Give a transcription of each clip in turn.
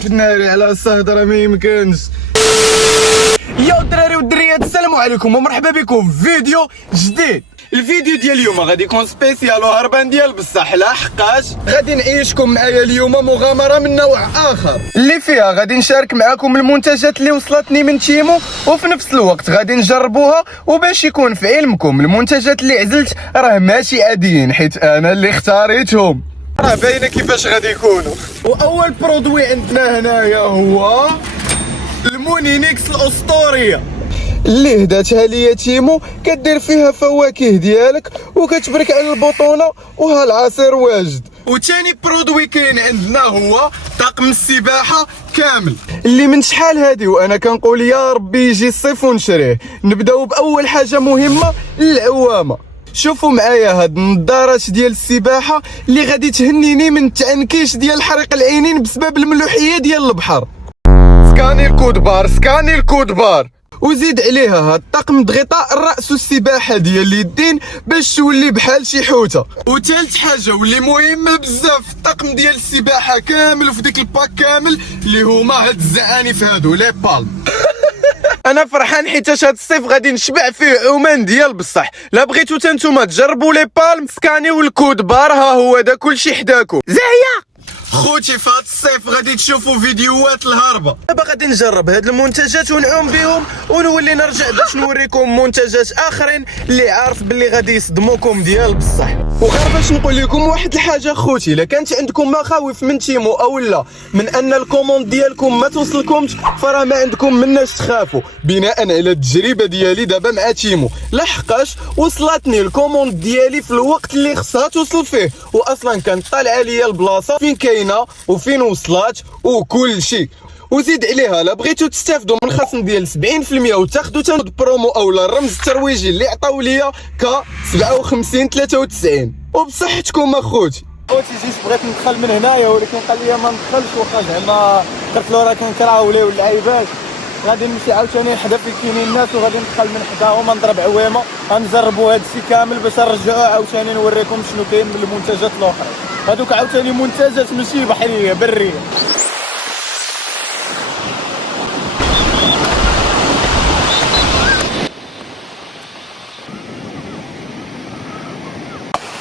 في النهار على الصهد ما يمكنش. يا الدراري والدريات السلام عليكم ومرحبا بكم في فيديو جديد. الفيديو ديال اليوم غادي يكون سبيسيال وهربان ديال بصح لحقاش غادي نعيشكم معايا اليوم مغامره من نوع اخر اللي فيها غادي نشارك معكم المنتجات اللي وصلتني من تيمو، وفي نفس الوقت غادي نجربوها. وباش يكون في علمكم المنتجات اللي عزلت راه ماشي عاديين حيت انا اللي اختاريتهم، راه باينه كيفاش غادي يكونوا. واول برودوي عندنا هنايا هو المونينيكس الاسطوريه اللي هداتها ليا تيمو. كدير فيها فواكه ديالك وكتبرك على البطونه وها العصير واجد. وثاني برودوي كاين عندنا هو طاقم السباحه كامل اللي من شحال هادي وانا كنقول يا ربي يجي الصيف ونشريه. نبداو باول حاجه مهمه، العوامه. شوفوا معايا هاد النظارات ديال السباحه اللي غادي تهنيني من التعنكيش ديال حريق العينين بسبب الملوحيه ديال البحر. سكاني الكود بار، سكاني الكود بار. وزيد عليها هاد الطقم ضغطاء الراس والسباحه ديال اليدين باش تولي بحال شي حوته. وثالث حاجه واللي مهمه بزاف في الطقم ديال السباحه كامل وفي ديك الباك كامل اللي هما هاد الزعانف هادو لي بالم. انا فرحان حيت هاد الصيف غادي نشبع فيه عمان ديال بصح. لا بغيتو تا نتوما تجربوا لي بالم سكانيو الكود بار، ها هو دا كلشي حداكم. زعيا خوتي في هاد الصيف غادي تشوفوا فيديوهات الهربه. دابا غادي نجرب هاد المنتجات ونعوم بهم ونولي نرجع باش نوريكم منتجات اخرين اللي عارف باللي غادي يصدموكم ديال بصح. وغير باش نقول لكم واحد الحاجه خوتي، الا كانت عندكم مخاوف من تيمو او لا من ان الكوموند ديالكم ما توصلكمش فراه ما عندكم مناش تخافوا، بناء على التجربه ديالي دابا مع تيمو. لحقاش وصلتني الكوموند ديالي في الوقت اللي خصها توصل فيه، واصلا كانت طالعه ليا البلاصه فين كاينه وفين وصلات وكل شيء. وزيد عليها لا بغيتو تستافدوا من خصم ديال 70% وتاخذوا تنود برومو اولا الرمز الترويجي اللي عطاو ليا ك 5793 وبصحتكم اخوتي. خوتي جيت بغيت ندخل من هنايا ولكن قال لي ما ندخلش واخا زعما قلت له راه كنكراولي واللعيبات. غادي نمشي عاوتاني حدا فين كاينين الناس وغادي ندخل من حداهم نضرب عويمه غنجربوا هذا الشيء كامل باش نرجعوه عاوتاني نوريكم شنو كاين من المنتجات الاخرى. هذوك عاوتاني منتجات ماشي بحريه بريه.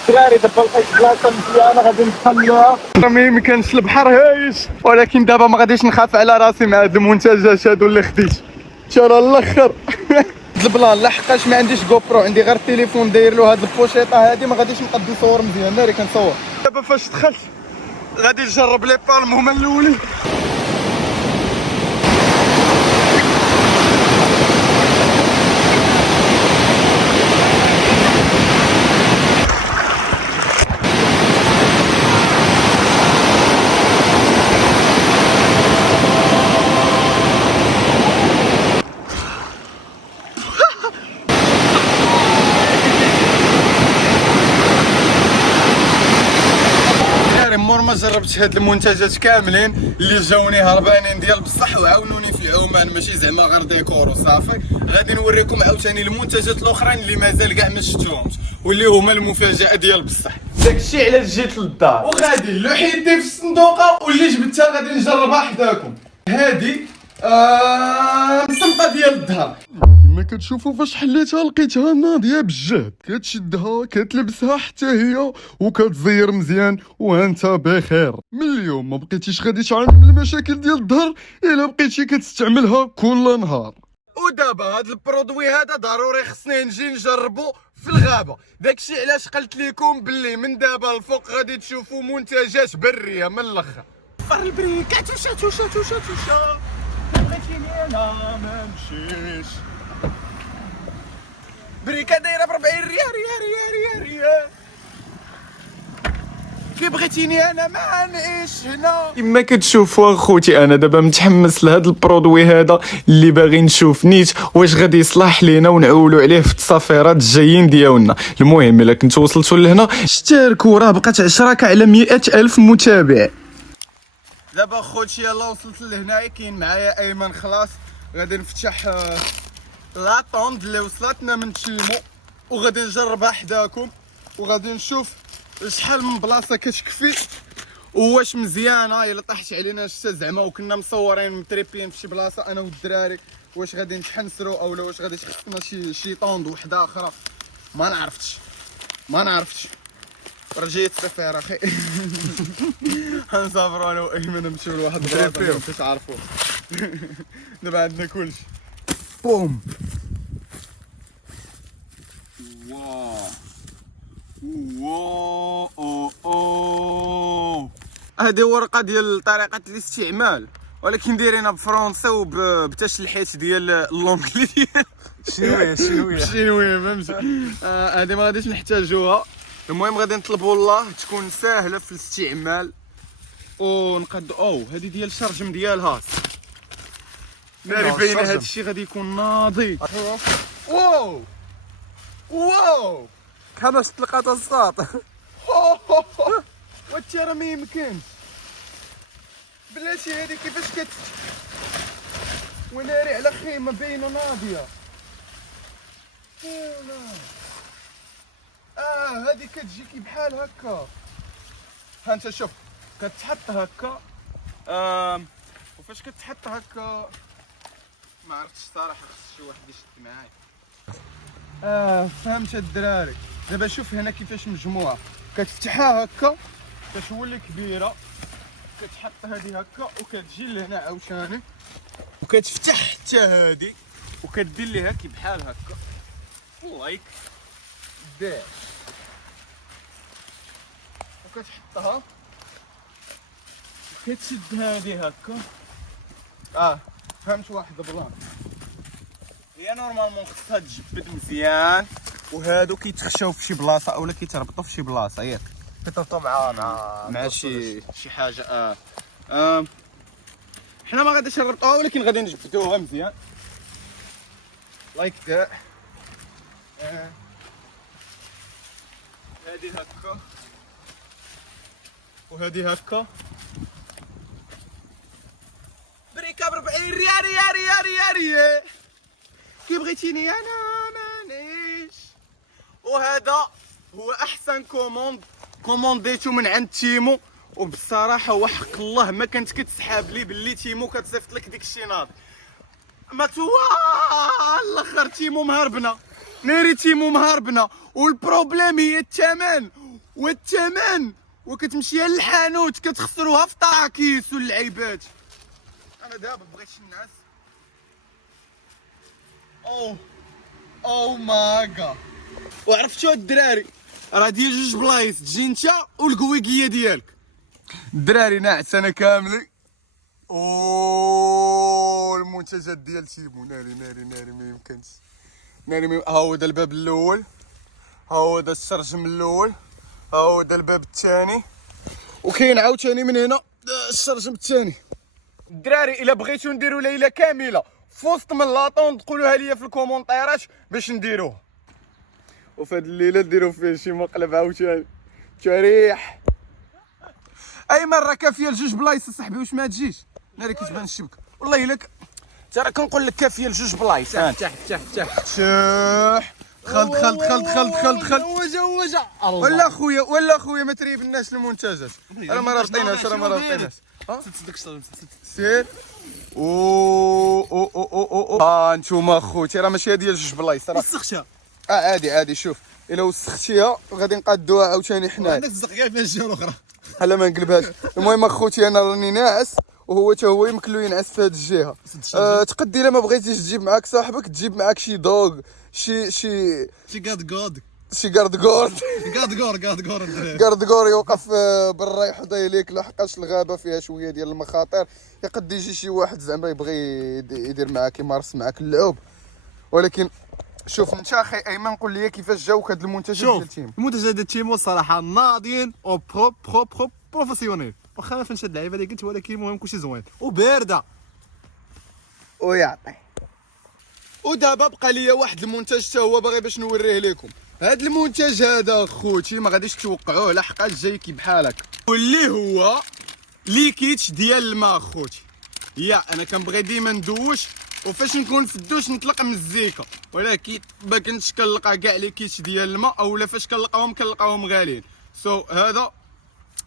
دراري دابا لقيت بلاصه مزيانه غادي ندخل لها. ما يمكنش البحر هايش، ولكن دابا ما غاديش نخاف على راسي مع هاد المنتجات هادو اللي خديت ان شاء الله الاخر. البلان لحقاش ما عنديش جو برو، عندي غير التليفون داير له هاد البوشيطه هادي ما غاديش نقد نصور مزيان. ناري كنصور دابا فاش دخلت غادي نجرب لي بالم هما الاولين. مور ما جربت هاد المنتجات كاملين اللي جاوني هربانين ديال بصح وعاونوني في العومان ماشي زعما غير ديكور وصافي، غادي نوريكم عاوتاني المنتجات الاخرين اللي مازال كاع ما شفتوهمش واللي هما المفاجاه ديال بصح. داكشي علاش جيت للدار وغادي لو حيدي في الصندوقه واللي جبتها غادي نجربها حداكم. هادي مصمطه ديال الظهر كما كتشوفوا. فاش حليتها لقيتها ناضيه بالجهد، كتشدها كتلبسها حتى هي وكتزير مزيان وانت بخير. من اليوم ما بقيتيش غادي تعاني من المشاكل ديال الظهر الا بقيتي كتستعملها كل نهار. ودابا هاد البرودوي هذا ضروري خصني نجي نجربو في الغابه. داكشي علاش قلت لكم باللي من دابا الفوق غادي تشوفوا منتجات بريه من الاخر. فر البريكه توشا توشا توشا توشا بغيتيني انا ما نمشيش. بريكه دايره ب 40 ريال كي بغيتيني انا ما نعيش هنا. كما كتشوفوا اخوتي انا دابا متحمس لهذا البرودوي هذا اللي باغي نشوف نيت واش غادي يصلح لينا ونعولوا عليه في التصافيرات الجايين ديالنا. المهم الا كنتوا وصلتوا لهنا اشتركوا، راه بقات 10 على 100,000 متابع. دابا خوتي يلا وصلت لهنايا كاين معايا ايمن خلاص غادي نفتح لاطوند اللي وصلتنا من تيمو وغادي نجربها حداكم وغادي نشوف شحال من بلاصه كتكفي واش مزيانه الا طاحت علينا الشتا زعما وكنا مصورين متريبين في شي بلاصه انا والدراري، واش غادي نتحنسروا اولا واش غادي تخصنا شي طوند وحده اخرى؟ ما نعرفتش رجيت سفير اخي. غنسافروا انا وايمن نمشيو لواحد البلاصه ما كنتش عارفو. دابا عندنا كلشي. بوم. واو هذه ورقه ديال طريقه الاستعمال، ولكن دايرينها بفرنسي وبتشلحيت ديال اللونجلي ديال الشينويه فهمتي. هذه ما غاديش نحتاجوها. المهم غادي نطلبوا الله تكون ساهله في الاستعمال ونقد. هذه ديال الشرجم ديالها ناري باينه. هذا الشيء غادي يكون ناضي. واو كان تلقات الصاط. واتش راه ما يمكنش بلاتي. هذه كيفاش وناري على خيمه باينه ناضيه. هذه كتجي كي بحال هكا. ها انت شوف كتحط هكا. وفاش كتحط هكا ما عرفتش صراحه، خص شي واحد يشد معايا. فهمت الدراري. دابا شوف هنا كيفاش مجموعه، كتفتحها هكا كتولي كبيره، كتحط هذه هكا وكتجي لهنا عاوتاني وكتفتح حتى هذه وكدير ليها كي بحال هكا لايك داك وكتحطها وكتشد هذه هكا. فهمت واحد البلان. هي نورمالمون خصها تجبد مزيان، وهادو كيتخشاو في شي بلاصه اولا كيتربطوا في شي بلاصه ياك كيتربطوا مع شي حاجه. حنا ما غاديش نربطوها ولكن غادي نجبدوها مزيان لايك ذات. هادي هكا وهادي هكا. بريكا ب 40 ريال كي بغيتيني انا مانيش. وهذا هو احسن كومونديتو من عند تيمو، وبصراحه وحق الله ما كنت كتسحاب لي باللي تيمو كتصيفط لك ديك الشي ناضي. ما توا الاخر تيمو مهربنا ناري تيمو مهربنا. والبروبليم هي الثمن وكتمشي للحانوت كتخسروها في طاكيس واللعيبات. انا دابا بغيت شي نعس. او ماي جاد. وعرفتوا الدراري راه ديال جوج بلايص، تجي انت والقويقيه ديالك. الدراري ناعس انا كاملي. المنتجات ديال تيمو ناري ما يمكنش. ها هو دا الباب الاول، ها هو دا الشرجم الاول، ها هو دا الباب الثاني، وكاين عاوتاني من هنا الشرجم الثاني. الدراري الا بغيتو نديرو ليله كامله في وسط من لاطون تقولوها ليا في الكومونطيرات باش نديروه. وفي هاد الليله نديرو فيه شي مقلب عاوتاني تريح. اي مره كافيه لجوج بلايص صاحبي واش ما تجيش ناري كتبان الشبكه. والله الا ترى كنقول لك كافيه لجوج بلايص. تحت دخل ولا خويا ما تريبناش المنتجات. انا ما رابطيناش سير. نتوما خوتي راه ماشي ديال جوج بلايص. راه وسختها. عادي شوف الا وسختيها غادي نقادوها عاوتاني حنايا. عندك الزق كاع فيها الجهه الاخرى. لا ما نقلبهاش. المهم اخوتي انا راني ناعس وهو حتى هو يمكن له ينعس في هذه الجهه. تقدي الا ما بغيتيش تجيب معاك صاحبك تجيب معاك شي دوغ شي كارد يوقف برا يحضي ليك لحقاش الغابه فيها شويه ديال المخاطر. يقد يجي شي واحد زعما يبغي يدير معاك يمارس معاك اللعب. ولكن شوف انت اخي ايمن قول لي كيفاش جاوك هاد المنتجات ديال تيمو. المنتجات ديال تيمو الصراحه ناضيين او بروفيسيونيل. واخا ما فهمتش هاد اللعيبه اللي قلت، ولكن المهم كلشي زوين وبارده ويعطي. ودابا بقى ليا واحد المنتج حتى هو باغي باش نوريه لكم. هاد المنتج هذا خوتي ما غاديش توقعوه لحقاش جاي كي بحال هكا، واللي هو ليكيتش ديال الماء خوتي. انا كنبغي ديما ندوش وفاش نكون في الدوش نطلق مزيكا، ولكن ما كنتش كنلقى كاع ليكيتش ديال الماء اولا فاش كنلقاهم غاليين. هذا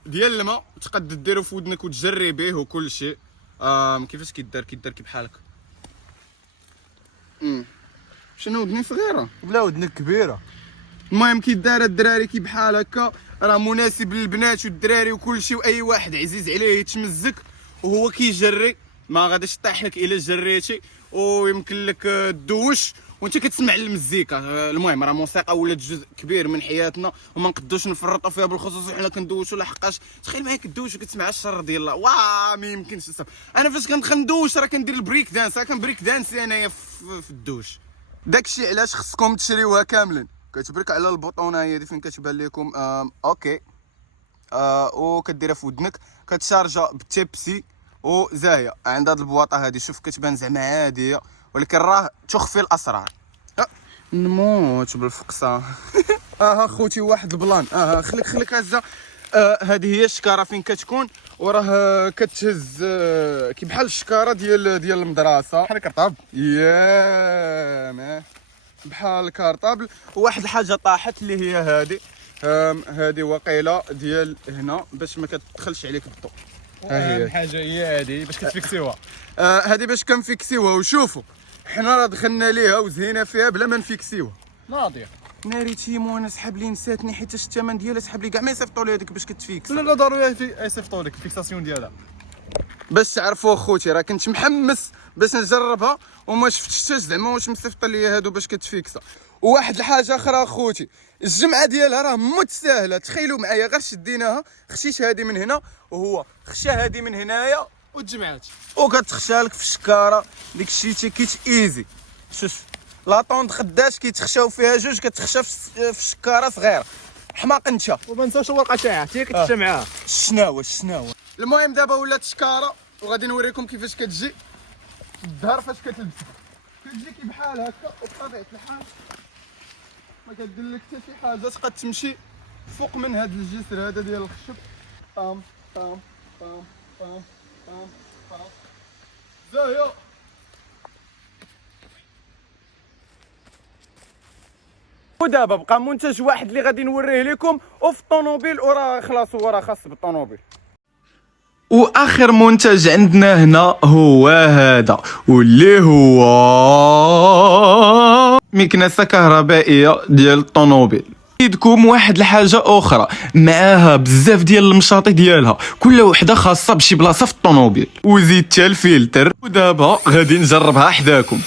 ديال الماء تقد ديرو في ودنك وتجري به وكل شيء. كيفاش كيدار كي بحال هكا. شنو ودني صغيره بلا ودنك كبيره. المهم كيدار الدراري كي بحال هكا، راه مناسب للبنات والدراري وكل شيء، واي واحد عزيز عليه يتمزك وهو كيجري ما غاديش طيح لك الا جريتي، ويمكن لك تدوش وانت كتسمع المزيكا. المهم راه موسيقى ولات جزء كبير من حياتنا وما نقدوش نفرطوا فيها، بالخصوص حنا كندوشوا لحقاش تخيل معايا كدوش وكتسمع الشر ديال الله، واه ما يمكنش تصف. انا فاش كندخل ندوش راه كندير البريك دانس، راه كنبريك دانس انايا في الدوش. داكشي علاش خصكم تشريوها كاملين. كتبرك على البوطونه هي فين كتبان لكم اوكي، وكديرها في ودنك، كتشارجا بالتيبسي وزاهيه عند هاد البواطه هادي. شوف كتبان زعما عاديه ولكن راه تخفي الاسرار. نموت بالفقصه. خوتي واحد البلان. خليك هزه. هذه هي الشكاره فين كتكون، وراه كتهز كي بحال الشكاره ديال المدرسه بحال كرطاب. ياه بحال الكارطابل. وواحد الحاجه طاحت اللي هي هذه وقيله ديال هنا باش ما كتدخلش عليك الضوء. اهم حاجه هي هذه باش كتفيكسيوها. هذه باش كنفيكسيوها. وشوفوا حنا راه دخلنا ليها وزهينا فيها بلا ما نفيكسيوها. ناضيه. ناري تيمو انا سحب لي نساتني حيت الثمن ديالها سحب لي كاع ما يصيفطوا لي هذيك باش كتفيكس. لا ضروري يصيفطوا لك الفيكساسيون ديالها باش تعرفوا خوتي راه كنت محمس باش نجربها وما شفتش حتى زعما واش مصيفط لي هادو باش كتفيكسا. وواحد الحاجه اخرى خوتي، الجمعه ديالها راه متساهله. تخيلوا معايا غير شديناها، خشيت هذه من هنا وهو خشى هذه من هنايا وتجمعات وكتخشى لك في الشكاره. ديك الشيء تيكيت ايزي. شوف لاطوند خداش كيتخشاو فيها جوج، كتخشى في الشكاره صغيره. حماق انت. وما نساوش الورقه تاعها حتى هي كتمشى معاها. شناوه. المهم دابا ولات شكاره وغادي نوريكم كيفاش كتجي في الظهر. فاش كتلبسها كتجي كي بحال هكا، وبطبيعه الحال ما كدير لك حتى شي حاجه، تبقى تمشي فوق من هذا الجسر هذا ديال الخشب. طام طام طام طام طام طام زاهيه. ودابا بقى منتج واحد اللي غادي نوريه لكم وفي الطوموبيل، وراه خلاص هو راه خاص بالطوموبيل. واخر منتج عندنا هنا هو هذا، واللي هو مكنسه كهربائيه ديال الطوموبيل. نزيدكم واحد الحاجه اخرى معاها بزاف ديال المشاطي ديالها، كل وحده خاصه بشي بلاصه في الطوموبيل، وزيدت الفلتر. ودابا غادي نجربها حداكم.